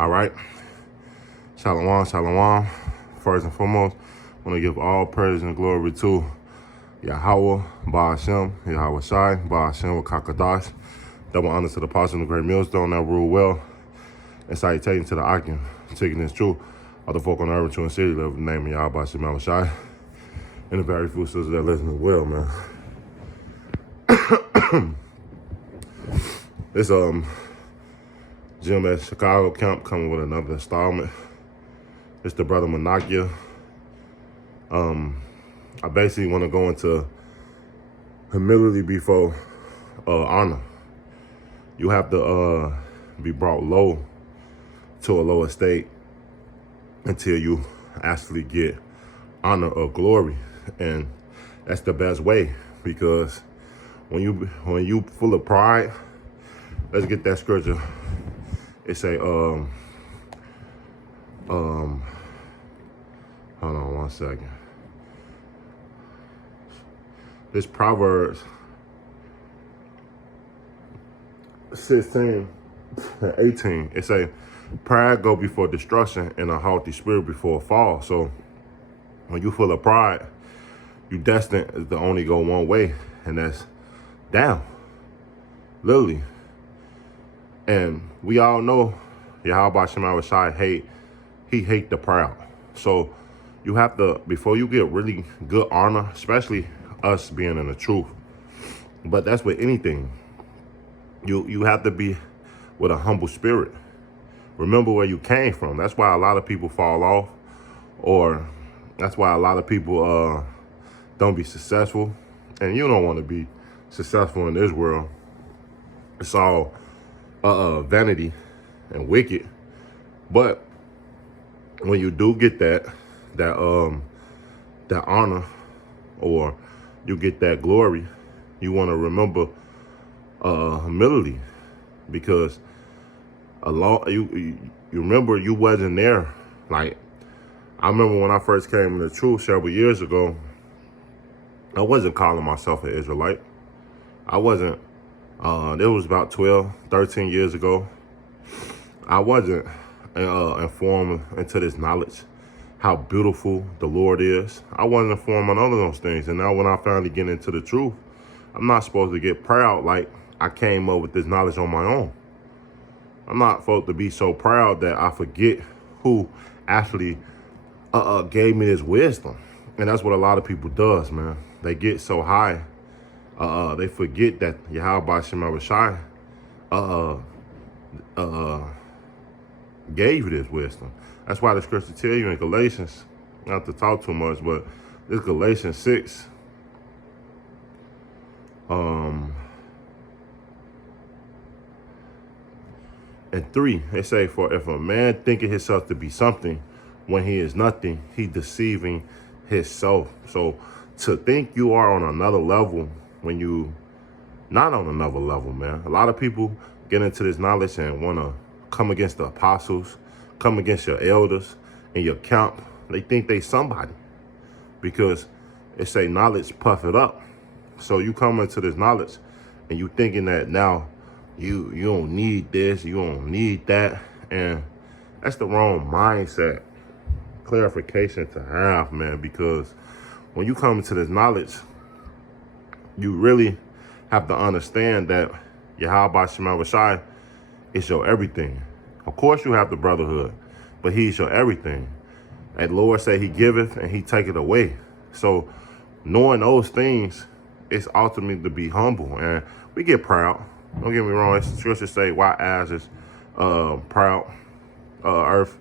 All right. Shalom, shalom. First and foremost, I want to give all praise and glory to Yahweh, Ba'ashem, Yahweh Shai, Ba'ashem, Wakakadash. Double honor to the apostle of the great millstone that rule well. And salutations to the Akim, taking this true. All the folk on the earth, true and city, live in the name of Yahweh, Ba'ashem, Yahweh Shai. And the very few sisters that listen as well, man. This Jim at Chicago camp coming with another installment. It's the brother Monakia. I basically want to go into humility before honor. You have to be brought low to a lower state until you actually get honor or glory, and that's the best way, because when you full of pride, let's get that scripture. It say hold on one second. This Proverbs 16 and 18, it say, pride go before destruction and a haughty spirit before a fall. So when you full of pride, you destined to only go one way, and that's down. Literally. And we all know Yahweh Shema Shai hate the proud. So you have to, before you get really good honor, especially us being in the truth, but that's with anything, you have to be with a humble spirit. Remember where you came from. That's why a lot of people fall off, or that's why a lot of people don't be successful. And you don't want to be successful in this world. It's all vanity and wicked. But when you do get that honor, or you get that glory, you want to remember humility, because you remember you wasn't there. Like, I remember when I first came in the truth several years ago, I wasn't calling myself an Israelite. I wasn't. It was about 12, 13 years ago. I wasn't informed into this knowledge, how beautiful the Lord is. I wasn't informed on none of those things. And now when I finally get into the truth, I'm not supposed to get proud like I came up with this knowledge on my own. I'm not supposed to be so proud that I forget who actually gave me this wisdom. And that's what a lot of people does, man. They get so high. They forget that Yahweh Shema Shai gave you this wisdom. That's why the scripture tell you in Galatians, not to talk too much, but this Galatians 6, and 3, they say, for if a man thinketh himself to be something when he is nothing, he deceiving himself. So to think you are on another level when you not on another level, man. A lot of people get into this knowledge and want to come against the apostles, come against your elders in your camp. They think they somebody, because it say knowledge puff it up. So you come into this knowledge and you thinking that now you don't need this, you don't need that, and that's the wrong mindset. Clarification to have, man, because when you come into this knowledge, you really have to understand that Yahweh Shema Shai is your everything. Of course you have the brotherhood, but he's your everything. And Lord say he giveth and he taketh away. So knowing those things is ultimately to be humble. And we get proud. Don't get me wrong. It's scripture say why as is proud. Earth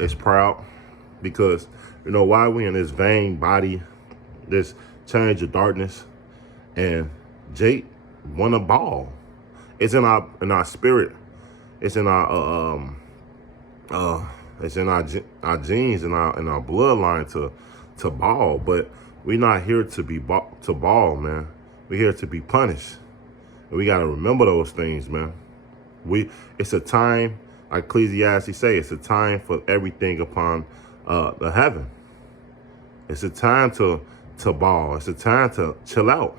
is proud. Because, you know, why we in this vain body, this change of darkness, and Jake won a ball. It's in our spirit. It's in our genes, in our bloodline to ball. But we're not here to be to ball, man. We're here to be punished. And we gotta remember those things, man. It's a time, like Ecclesiastes say, it's a time for everything upon the heaven. It's a time to ball. It's a time to chill out.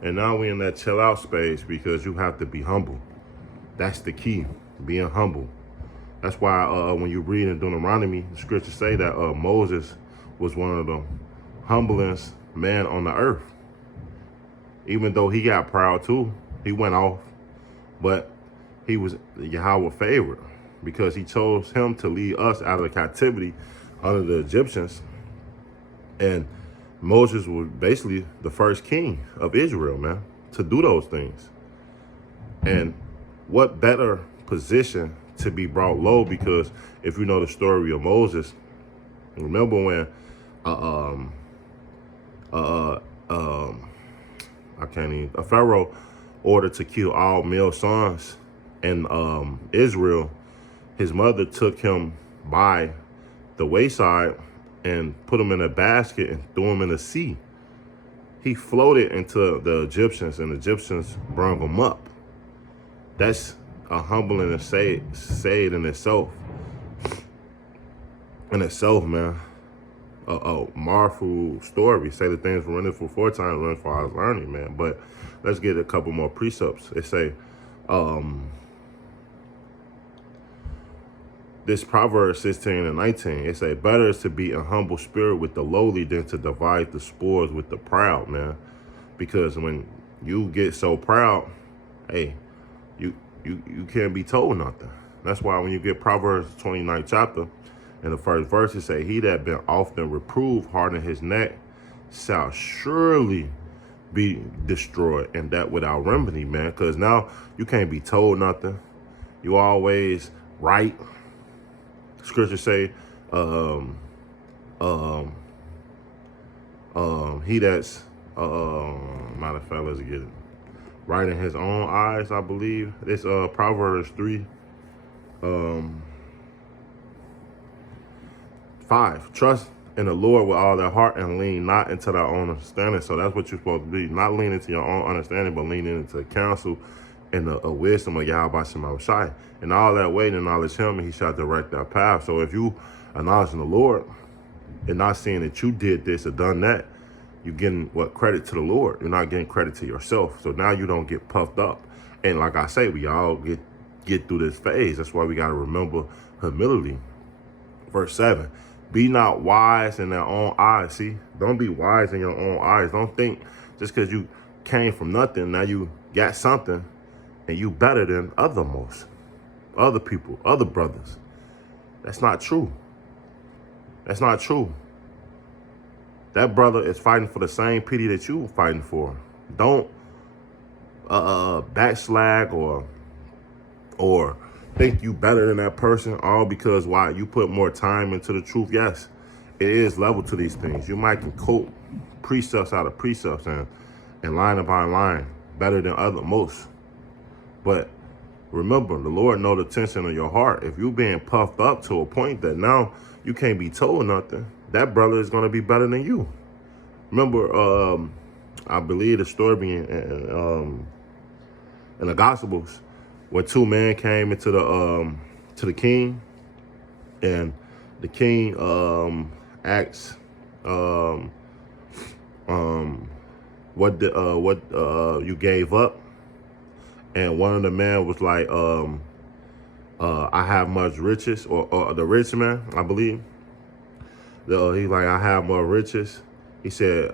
And now we're in that chill out space because you have to be humble. That's the key, being humble. That's why when you read in Deuteronomy, the scriptures say that Moses was one of the humblest men on the earth. Even though he got proud too, he went off, but he was Yahweh favorite because he chose him to lead us out of the captivity under the Egyptians. And Moses was basically the first king of Israel, man, to do those things. And what better position to be brought low? Because if you know the story of Moses, remember when a Pharaoh ordered to kill all male sons in Israel. His mother took him by the wayside and put him in a basket and threw him in the sea. He floated into the Egyptians, and the Egyptians brought him up. That's a humbling and say it in itself. Man. A marvel story. Say the things running for 4 times, running for our learning, man. But let's get a couple more precepts. They say, this Proverbs 16 and 19, it say, better is to be a humble spirit with the lowly than to divide the spoils with the proud, man. Because when you get so proud, hey, you can't be told nothing. That's why when you get Proverbs 29th chapter, in the first verse, it say, he that been often reproved, harden his neck, shall surely be destroyed, and that without remedy, man. Because now you can't be told nothing. You always right. Scripture say, he that's, matter of fact, let's get it. Right in his own eyes, I believe. It's Proverbs 3, 5. Trust in the Lord with all their heart and lean not into their own understanding. So that's what you're supposed to be. Not lean into your own understanding, but leaning into the counsel and the wisdom of Yahweh Shai. And all that way to acknowledge him, and he shall direct our path. So if you acknowledging the Lord and not saying that you did this or done that, you're getting credit to the Lord. You're not getting credit to yourself. So now you don't get puffed up. And like I say, we all get through this phase. That's why we got to remember humility. Verse 7. Be not wise in their own eyes. See, don't be wise in your own eyes. Don't think just because you came from nothing, now you got something and you better than other people, other brothers. That's not true. That's not true. That brother is fighting for the same pity that you fighting for. Don't backslag or think you better than that person, all because why? You put more time into the truth. Yes, it is level to these things. You might can quote precepts out of precepts and line upon line better than most. But remember, the Lord knows the tension of your heart. If you being puffed up to a point that now you can't be told nothing, that brother is going to be better than you. Remember, I believe the story in the Gospels, where 2 men came into the king, and the king asked what you gave up, and one of the men was like, I have much riches, or the rich man, I believe. He's like, I have more riches. He said,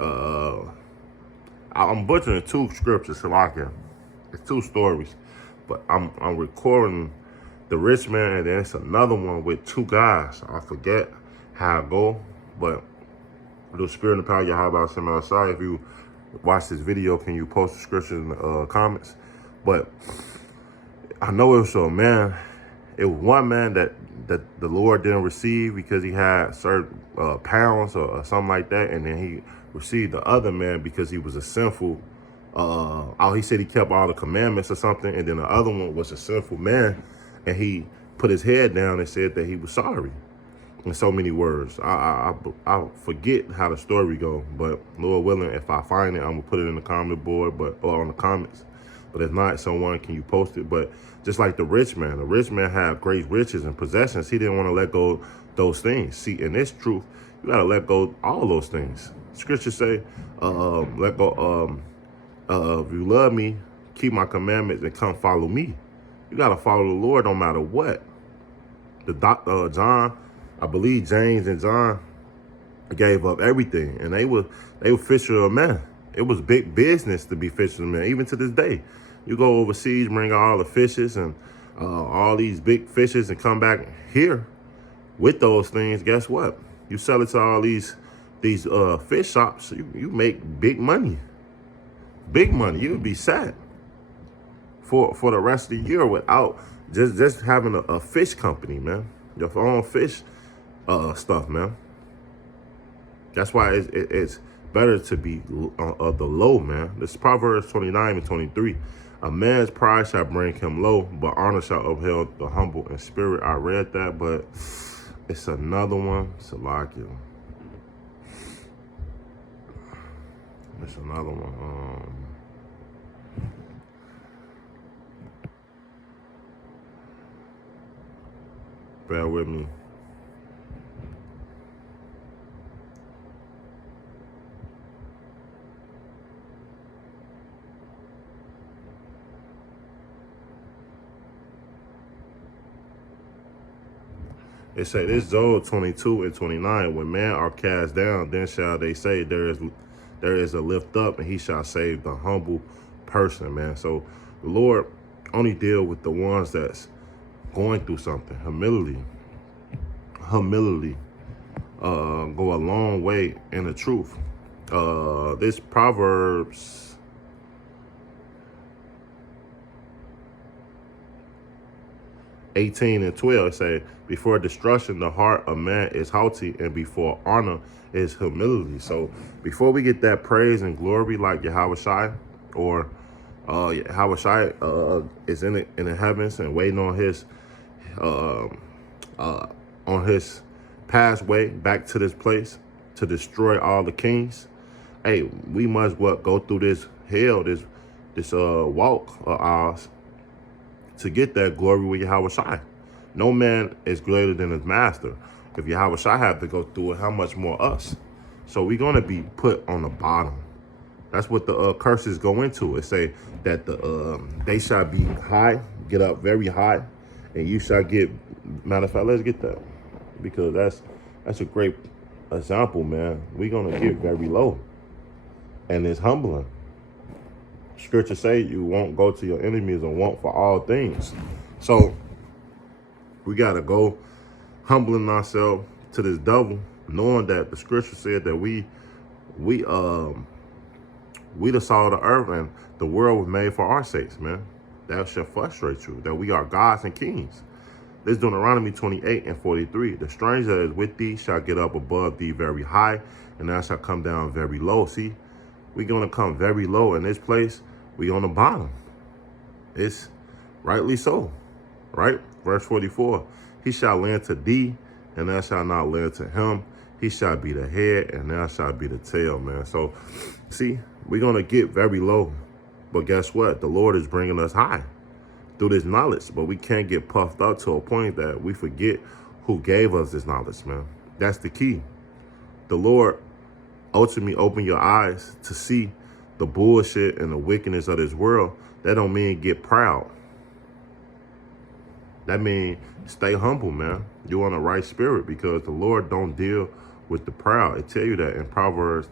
I'm butchering 2 scriptures, Salakia. It's 2 stories. But I'm recording the rich man, and then it's another one with 2 guys. I forget how it go, but the spirit and the power of Yahweh Shai. If you watch this video, can you post the scripture in the comments? But I know it was a man. It was one man that the Lord didn't receive because he had certain pounds or something like that, and then he received the other man because he was a sinful. He said he kept all the commandments or something, and then the other one was a sinful man, and he put his head down and said that he was sorry in so many words. I forget how the story go, but Lord willing, if I find it, I'm gonna put it in the comment board, or on the comments. But if not, someone, can you post it? But just like the rich man had great riches and possessions. He didn't want to let go of those things. See, in this truth, you gotta let go of all those things. Scriptures say, let go. If you love me, keep my commandments and come follow me. You got to follow the Lord no matter what. John, I believe James and John gave up everything, and they were fisher of men. It was big business to be fishermen, even to this day. You go overseas, bring all the fishes and all these big fishes, and come back here with those things. Guess what? You sell it to all these fish shops. You make big money, big money. You would be sad for the rest of the year without just having a fish company, man. Your own fish stuff, man. That's why it's better to be the low, man. This is Proverbs 29 and 23. A man's pride shall bring him low, but honor shall uphold the humble in spirit. I read that, but it's another one. Salakia. It's another one. Bear with me. It say this Job 22 and 29. When men are cast down, then shall they say there is a lift up, and he shall save the humble person, man. So the Lord only deal with the ones that's going through something. Humility go a long way in the truth. This Proverbs 18 and 12 say, before destruction, the heart of man is haughty, and before honor is humility. So before we get that praise and glory like Yahweh Shai, or Yahweh Shai is in the heavens and waiting on his pathway back to this place to destroy all the kings. Hey, we must go through this hell, this walk of ours, to get that glory with Yahweh Shai. No man is greater than his master. If Yahweh Shai have to go through it, how much more us? So we're going to be put on the bottom. That's what the curses go into. It say that they shall be high, get up very high, and you shall get, matter of fact, let's get that. Because that's a great example, man. We're going to get very low. And it's humbling. Scripture say you won't go to your enemies and want for all things. So we got to go humbling ourselves to this devil, knowing that the scripture said that we the salt of the earth, and the world was made for our sakes, man. That shall frustrate you, that we are gods and kings. This is Deuteronomy 28 and 43. The stranger that is with thee shall get up above thee very high, and thou shalt come down very low. See, we're going to come very low in this place. We on the bottom. It's rightly so, right? Verse 44, he shall lend to thee, and thou shalt not lend to him. He shall be the head, and thou shalt be the tail, man. So, see, we're going to get very low. But guess what? The Lord is bringing us high through this knowledge. But we can't get puffed up to a point that we forget who gave us this knowledge, man. That's the key. The Lord ultimately open your eyes to see the bullshit and the wickedness of this world. That don't mean get proud. That means stay humble, man. You're on the right spirit, because the Lord don't deal with the proud. It tell you that in Proverbs,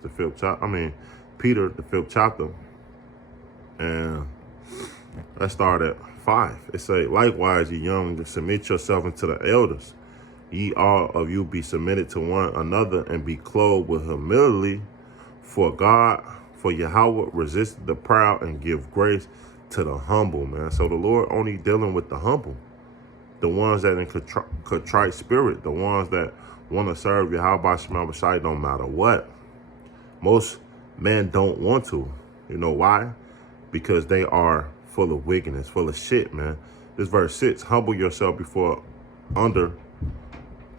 Peter, the 5th chapter. And let's start at 5. It say, likewise, ye young, submit yourself unto the elders. Ye all of you be submitted to one another, and be clothed with humility. For Yahweh resist the proud and give grace to the humble, man. So the Lord only dealing with the humble. The ones that in contrite spirit, the ones that want to serve Yahweh Shema Shai no matter what. Most men don't want to. You know why? Because they are full of wickedness, full of shit, man. This verse 6, humble yourself under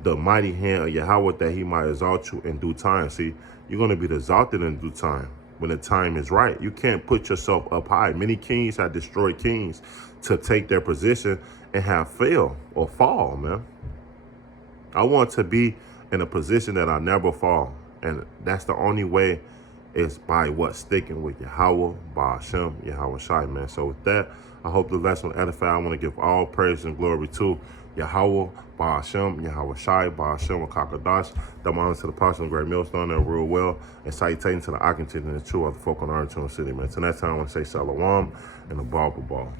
the mighty hand of Yahweh, that he might exalt you in due time. See, you're going to be exalted in due time, when the time is right. You can't put yourself up high. Many kings have destroyed kings to take their position and have failed or fall, man. I want to be in a position that I never fall. And that's the only way, is by sticking with Yahweh, by Hashem, Yahweh Shai, man. So with that, I hope the lesson will edify. I want to give all praise and glory to Yahweh, Ba'ashem, Yahweh Shai, Ba'ashem, Kakadash. Double honor to the Apostle and Great Millstone there real well. And salutations to the Occupants and the true other folk on Arlington City, man. Till next time, I want to say Shalom and a ball.